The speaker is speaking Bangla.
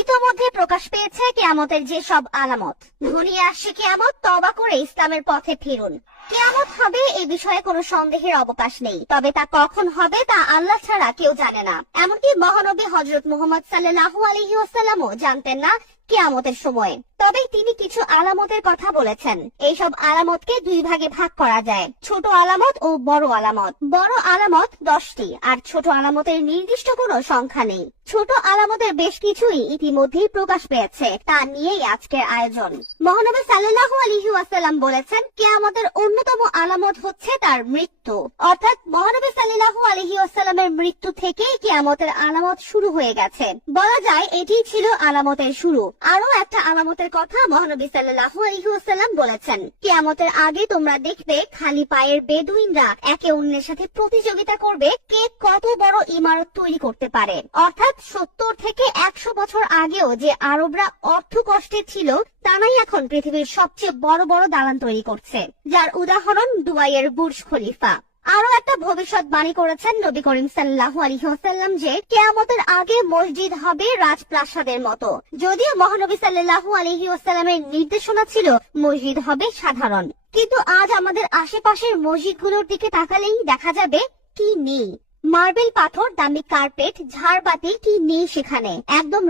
ইতোমধ্যে প্রকাশ পেয়েছে কিয়ামতের যে সব আলামত। ঘনিয়ে আসছে কিয়ামত, তওবা করে ইসলামের পথে ফিরুন। কিয়ামত হবে এই বিষয়ে কোনো সন্দেহের অবকাশ নেই, তবে তা কখন হবে তা আল্লাহ ছাড়া কেউ জানে না। এমনকি মহানবী হযরত মুহাম্মদ সাল্লাল্লাহু আলাইহি ওয়াসাল্লামও জানতেন না কিয়ামতের সময়ে। তবে তিনি কিছু আলামতের কথা বলেছেন। এইসব আলামতকে দুই ভাগে ভাগ করা যায়, ছোট আলামত ও বড় আলামত। বড় আলামত 10টি, আর ছোট আলামতের নির্দিষ্ট কোনো সংখ্যা নেই। ছোট আলামতের বেশ কিছুই ইতিমধ্যেই প্রকাশ পেয়েছে, তা নিয়েই আজকের আয়োজন। মহানবী সাল্লাল্লাহু আলাইহি ওয়াসাল্লাম বলেছেন কিয়ামতের অন্যতম আলামত হচ্ছে তার মৃত্যু। অর্থাৎ মহানবী সাল্লাল্লাহু আলাইহি ওয়াসাল্লামের মৃত্যু থেকেই কিয়ামতের আলামত শুরু হয়ে গেছে। বলা যায় এটি ছিল আলামতের শুরু। আরো একটা আলামতের কথা মহানবী সাল্লাল্লাহু আলাইহি ওয়াসাল্লাম বলেছেন, কিয়ামতের আগে তোমরা দেখবে খালি পায়ের বেদুইনরা একে অন্যের সাথে প্রতিযোগিতা করবে কে কত বড় ইমারত তৈরি করতে পারে। অর্থাৎ 70 থেকে 100 বছর আগেও যে আরবরা অর্থ কষ্টে ছিল, তারাই এখন পৃথিবীর সবচেয়ে বড় বড় দালান তৈরি করছে, যার উদাহরণ দুবাইয়ের বুর্জ খলিফা। আরো একটা ভবিষ্যৎবাণী করেছেন নবী করিম সাল্লাল্লাহু আলাইহি ওয়াসাল্লাম যে কিয়ামতের আগে মসজিদ হবে রাজপ্রাসাদের মতো। যদিও মহানবী সাল্লাল্লাহু আলাইহি ওয়াসাল্লামের নির্দেশনা ছিল মসজিদ হবে সাধারণ, কিন্তু আজ আমাদের আশেপাশের মসজিদগুলোর দিকে তাকালেই দেখা যাবে কি নেই। মার্বেল পাথর, দামি কার্পেট, ঝাড়বাতি, কি নেই সেখানে। একদম